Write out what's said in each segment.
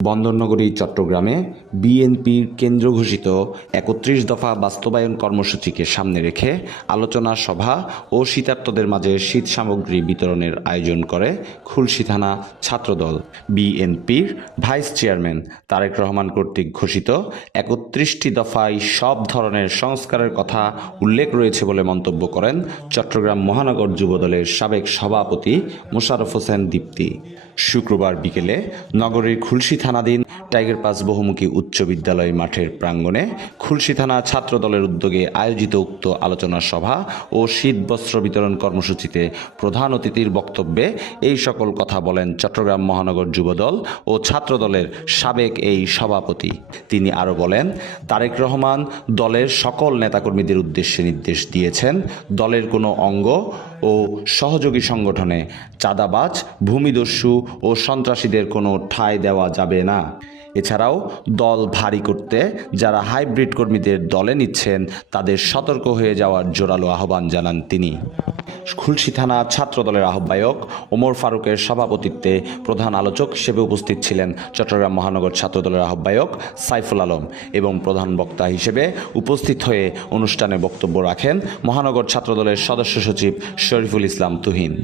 বন্দরনগরী, চট্টগ্রামে বিএনপির কেন্দ্র ঘোষিত একত্রিশ দফা বাস্তবায়ন কর্মসূচিকে সামনে রেখে আলোচনা সভা ও শীতার্তদের মাঝে শীত সামগ্রী বিতরণের আয়োজন করে খুলশি থানা ছাত্রদল। বিএনপির ভাইস চেয়ারম্যান তারেক রহমান কর্তৃক ঘোষিত একত্রিশটি দফায় সব ধরনের সংস্কারের কথা উল্লেখ রয়েছে বলে মন্তব্য করেন চট্টগ্রাম মহানগর যুবদলের সাবেক সভাপতি মোশারফ হোসেন দীপ্তি। শুক্রবার বিকেলে নগরীর খুলশী থানাধীন টাইগার পাস বহুমুখী উচ্চ বিদ্যালয় মাঠের প্রাঙ্গণে খুলশী থানা ছাত্র দলের উদ্যোগে আয়োজিত উক্ত আলোচনা সভা ও শীত বস্ত্র বিতরণ কর্মসূচিতে প্রধান অতিথির বক্তব্যে এই সকল কথা বলেন চট্টগ্রাম মহানগর যুবদল ও ছাত্র দলের সাবেক এই সভাপতি। তিনি আরও বলেন, তারেক রহমান দলের সকল নেতাকর্মীদের উদ্দেশ্যে নির্দেশ দিয়েছেন, দলের কোনো অঙ্গ ও সহযোগী সংগঠনে চাঁদাবাজ, ভূমিদস্যু ও সন্ত্রাসীদের কোনো ঠাঁই দেওয়া যাবে না। এছাড়াও দল ভারী করতে যারা হাইব্রিড কর্মীদের দলে নিচ্ছেন, তাদের সতর্ক হয়ে যাওয়ার জোরালো আহ্বান জানান তিনি। খুলশী থানা ছাত্রদলের আহ্বায়ক ওমর ফারুকের সভাপতিত্বে প্রধান আলোচক হিসেবে উপস্থিত ছিলেন চট্টগ্রাম মহানগর ছাত্রদলের আহ্বায়ক সাইফুল আলম এবং প্রধান বক্তা হিসেবে উপস্থিত হয়ে অনুষ্ঠানে বক্তব্য রাখেন মহানগর ছাত্রদলের সদস্য সচিব শরীফুল ইসলাম তুহিন।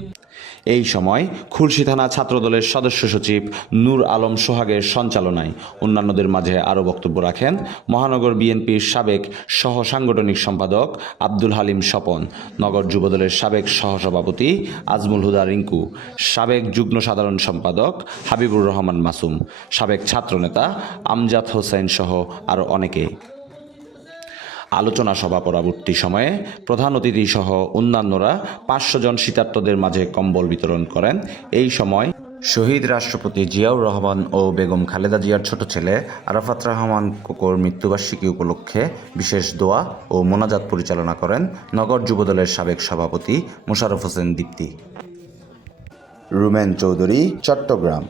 এই সময় খুলশী থানা ছাত্রদলের সদস্য সচিব নূর আলম সোহাগের সঞ্চালনায় অন্যান্যদের মাঝে আরও বক্তব্য রাখেন মহানগর বিএনপির সাবেক সহ সাংগঠনিক সম্পাদক আব্দুল হালিম স্বপন, নগর যুবদলের সাবেক সহসভাপতি আজমুল হুদা রিঙ্কু, সাবেক যুগ্ম সাধারণ সম্পাদক হাবিবুর রহমান মাসুম, সাবেক ছাত্রনেতা আমজাদ হোসেন সহ আরও অনেকে। আলোচনা সভা পরবর্তী সময়ে প্রধান অতিথি সহ অন্যান্যরা পাঁচশো জন শীতার্তদের মাঝে কম্বল বিতরণ করেন। এই সময় শহীদ রাষ্ট্রপতি জিয়াউর রহমান ও বেগম খালেদা জিয়ার ছোট ছেলে আরাফাত রহমান কোকোর মৃত্যুবার্ষিকী উপলক্ষে বিশেষ দোয়া ও মোনাজাত পরিচালনা করেন নগর যুবদলের সাবেক সভাপতি মোশাররফ হোসেন দীপ্তি। রুমেন চৌধুরী, চট্টগ্রাম।